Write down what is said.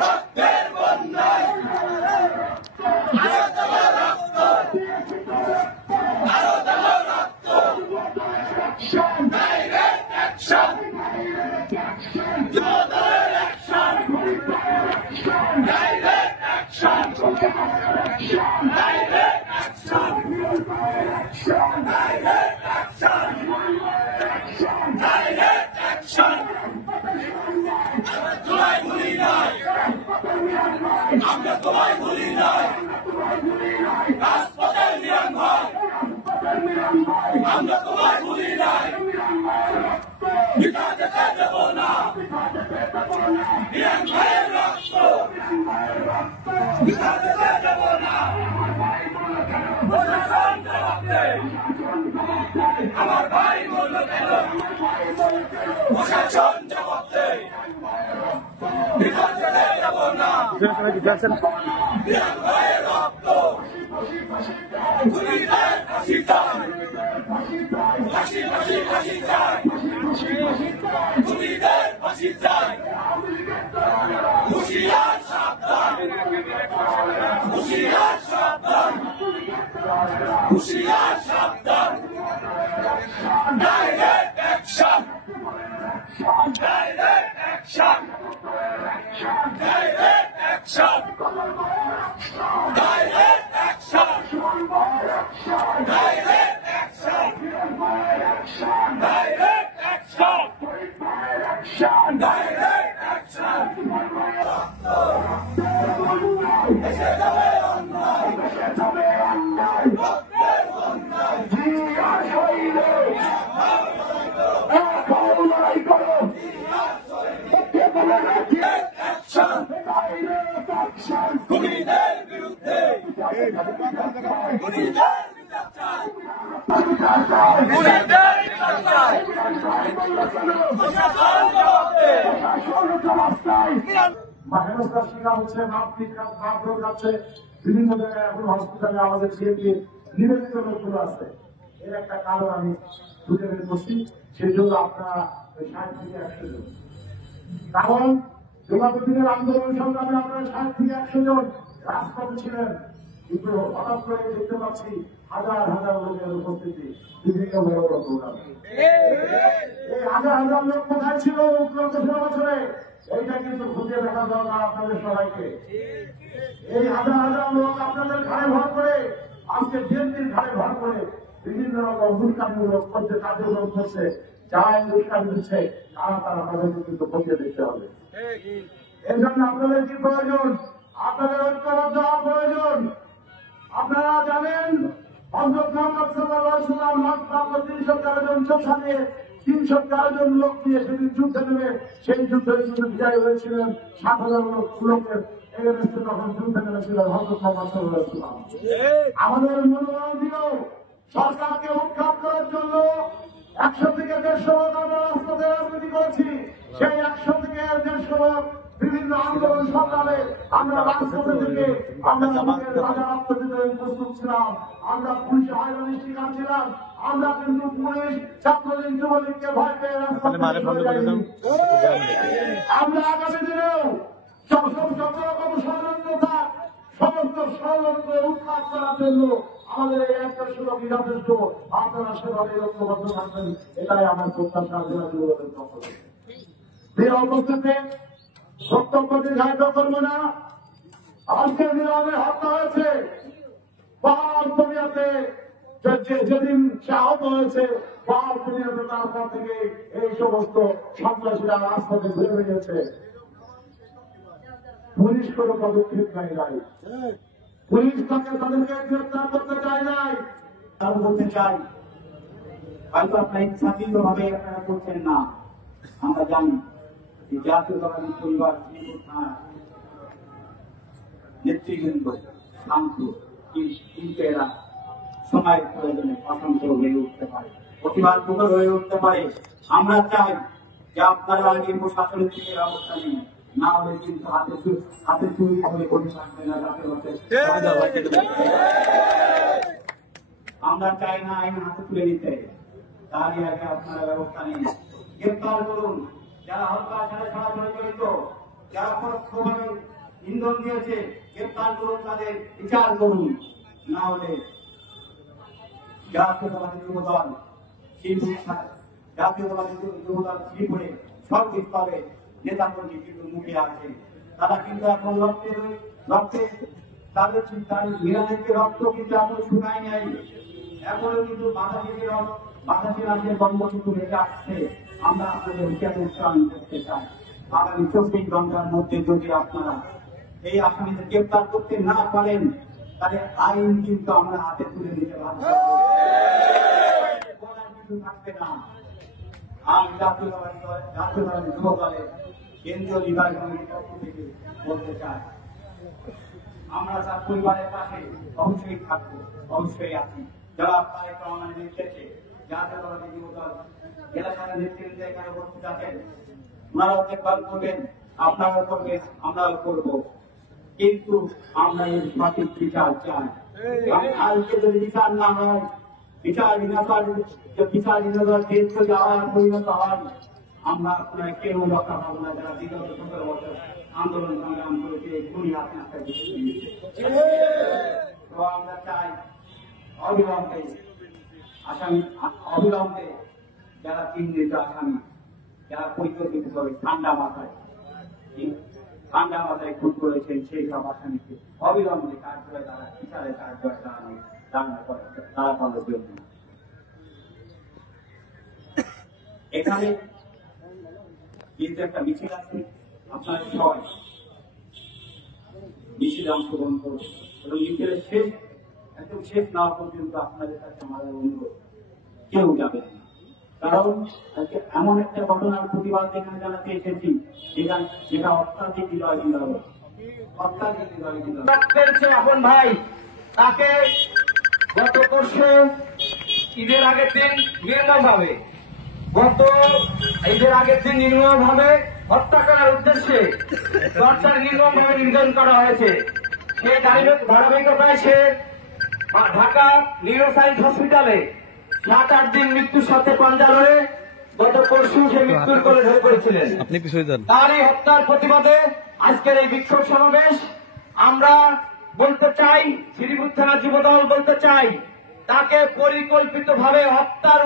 রক্তের বন্যায় আরো দেবো রক্ত, আরো দেবো রক্ত। ডাইরেক্ট অ্যাকশন, যুবদলের action, direct action, direct action, direct action, direct action. আমরা তোমায় ভুলি নাই, আমরা তোমায় ভুলি নাই। রাজপথের নিয়ম ভাই, আমরা তোমায় ভুলি নাই। বিকাশে দেব না নিয়ম ভাইয়ের রক্ত, বিকাশে দেব না। প্রশাসন জবাব দেয়, আমার ভাই বলল কেন? প্রশাসন জবাব দেয়, বিকাশে দেব না নিয়ম ভাইয়ের রক্ত। খুনিদের ফাঁসি চাই, ফাঁসি ফাঁসি ফাঁসি চাই, খুনিদের ফাঁসি চাই। হুঁশিয়ার সাবধান, হুঁশিয়ার সাবধান, হুঁশিয়ার সাবধান। Direct action, direct action, direct action, direct action, direct action, direct action, direct action. এসে যাবে অন্যায়, রক্তের বন্যায়, খুনিদের বিরুদ্ধে, খুনিদের বিচার চাই, খুনিদের বিচার চাই। প্রশাসন জবাব দেয়, হেনস্থার শিকার হচ্ছে, মারধর যাচ্ছে বিভিন্ন জায়গায়। এখন হসপিটালে আমাদের সিএমপি নিবেদিত লোকগুলো আছে। এর একটা কারণ আমি খুঁজে বের করছি, সেই জন্য আপনারা 60 থেকে 100 জন। কারণ যুবতীদের আন্দোলন সংগ্রামে আপনারা 60 থেকে 100 জন রাজপথে ছিলেন, কিন্তু হঠাৎ করে দেখতে পাচ্ছি হাজার হাজার লোকের উপস্থিতি বিভিন্ন বড় বড় প্রোগ্রামে। এই হাজার হাজার লোক কোথায় ছিল গত 16 বছরে? এইটা কিন্তু খুঁজে দেখা দরকার আপনাদের সবাইকে। এই হাজার হাজার লোক আপনাদের ঘাড়ে ভর করে, আজকে বিএনপির ঘাড়ে ভর করে বিভিন্ন রকম দুষ্কামমূলক কার্যক্রম করছে। যারা এই দুষ্কামি দিচ্ছে তারা তাদেরকে কিন্তু খতিয়ে দেখতে হবে। এই জন্য আপনাদের কি প্রয়োজন? আপনাদের ঐক্যবদ্ধ হওয়া প্রয়োজন। আপনারা জানেন হযরত মুহাম্মদ সাল্লাল্লাহু আলাইহি ওয়াসাল্লাম মাত্র 313 জন যোদ্ধা নিয়ে 313 জন লোক নিয়ে সেদিন যুদ্ধে নেমে সেই যুদ্ধে কিন্তু বিজয় হয়েছিলেন। 60,000 লোকের এগেনস্টে তখন যুদ্ধে নেমেছিলেন হযরত মুহাম্মদ সাল্লাল্লাহু আলাইহি ওয়াসাল্লাম। আমাদের মনোবল দিল সরকারকে উৎখাত করার জন্য 100 থেকে 150 লোক আমরা রাজপথে রাজনীতি করেছি। সেই 100 থেকে 150 লোক বিভিন্ন আন্দোলন সংগ্রামে আমরা রাজপথে থেকে আমরা আমাদের রাজা রাজনীতিতে প্রস্তুত ছিলাম। আমরা পুলিশে হয়রানির শিকার ছিলাম। আমরা কিন্তু পুলিশ ছাত্রলীগ যুবলীগকে ভয় পেয়ে রাজপথে আমরা আগামী দিনেও যত রকম ষড়যন্ত্র থাক সমস্ত ষড়যন্ত্র উৎখাত করার জন্য আমাদের এই একটা সুযোগই যথেষ্ট। আপনারা সেভাবে ঐক্যবদ্ধ থাকবেন, এটাই আমার প্রত্যাশা জেলা যুবদলের পক্ষ থেকে। প্রিয় উপস্থিতি, বক্তব্য দীর্ঘায়িত করবো না। আজকের নিলামে হত্যা হয়েছে পাহাড় দুনিয়াতে, যেদিন সে আহত হয়েছে পাহাড় দুনিয়াতে, তারপর থেকে এই সমস্ত সন্ত্রাসীরা রাজপথে ঘুরে বেরিয়েছে। পুলিশ কোনো পদক্ষেপ নেয় নাই, পুলিশ তাদেরকে গ্রেপ্তার করতে চায় নাই। আমি বলতে চাই, হয়তো আপনার ইচ্ছাকৃত ভাবে আপনারা করছেন না। আমরা জানি যে জাতীয়তাবাদী পরিবার নেতৃবৃন্দ শান্ত, কিন্তু এরা সময়ের প্রয়োজনে অশান্ত হয়ে উঠতে পারে, প্রতিবাদ হয়ে উঠতে পারে। আমরা চাই যে আপনারা আগে প্রশাসনের থেকে ব্যবস্থা নিন, না হলে কিন্তু হাতে চুরি করে কোনো থাকবে না। আমরা চাই না আইন হাতে তুলে নিতে, তারই আগে আপনারা ব্যবস্থা নিন, গ্রেপ্তার করুন যারা হত্যার সাথে সরাসরি জড়িত। যারা পরোক্ষভাবে ইন্ধন দিয়েছে গ্রেপ্তার করুন, তাদের বিচার করুন। না হলে জাতীয়তাবাদী যুবদল শ্রীপুরে সর্বস্তরে নেতাকর্মী কিন্তু মুখে আছে। তারা কিন্তু এখন রক্তে তাদের নিজেদেরকে রক্ত কিন্তু এখন শুকায় নাই। এখনো কিন্তু বাতাসি রাজ্যের বঙ্গবন্ধু রেখে আসছে। আমরা আপনাদের উচ্চারণ উচ্চারণ করতে চাই, আগামী 24 ঘন্টার মধ্যে যদি আপনারা এই আসামিদের গ্রেপ্তার করতে না পারেন, তাহলে আইন কিন্তু আমরা হাতে তুলে দিতে পারবো, কিছু থাকবে না। আমি জাতীয়তাবাদী যুব দলের কেন্দ্রীয় নির্বাহী কমিটির পক্ষ থেকে বলতে চাই, আমরা তার পরিবারের পাশে অবশ্যই থাকবো, অবশ্যই আছি। যারা তারেক রহমানের নির্দেশে জাতীয়তাবাদী যুব দল জেলা শাখার নেতৃত্বে এখানে উপস্থিত আছেন, ওনারাও দেখভাল করবেন, আপনারাও করবেন, আমরাও করবো। কিন্তু আমরা এর সঠিক বিচার চাই। আজকে যদি বিচার না হয়, বিচারহীনতার দেশ যদি আবার পরিণত হয়, আমরা আপনার কেউ রক্ষা পাবো না। যারা বিগত 17 বছর আন্দোলন সংগ্রাম করেছে, এক্ষুনি আপনার তো আমরা চাই অবিলম্বে যারা চিহ্নিত আসামি, যারা পরিকল্পিতভাবে ঠান্ডা মাথায় খুন করেছেন, সেই সব আসামিকে অবিলম্বে কার্যকর তারা বিচারে কার্যকর তারা পালন করবে। এখানে কিন্তু একটা মিছিল আছে, আপনারা সবাই মিছিলে অংশগ্রহণ করবে এবং মিছিলের একদম শেষ না পর্যন্ত আপনাদের কাছে আমাদের অনুরোধ, কেউ যাবে না। কারণ এমন একটা ঘটনার প্রতিবাদ এখানে জানাতে এসেছি যেটা অত্যাধিক হৃদয় বিদারক, অত্যাধিক হৃদয় বিদারক। আপন ভাই তাকে গত পরশু ঈদের আগের দিন নির্মমভাবে হত্যা করার উদ্দেশ্যে টর্চার নির্মমভাবে নির্যাতন করা হয়েছে। সে ধারাবাহিকতায় সে ঢাকা নিউরোসায়েন্স হসপিটালে 7-8 দিন মৃত্যুর সাথে পাঞ্জা লড়ে গত পরশু সে মৃত্যুর কোলে ঢলে পড়েছিলেন। তার এই হত্যার প্রতিবাদে আজকের এই বিক্ষোভ সমাবেশ। আমরা বলতে চাই, শ্রীপুর থানা যুবদল বলতে চাই, তাকে পরিকল্পিতভাবে হত্যার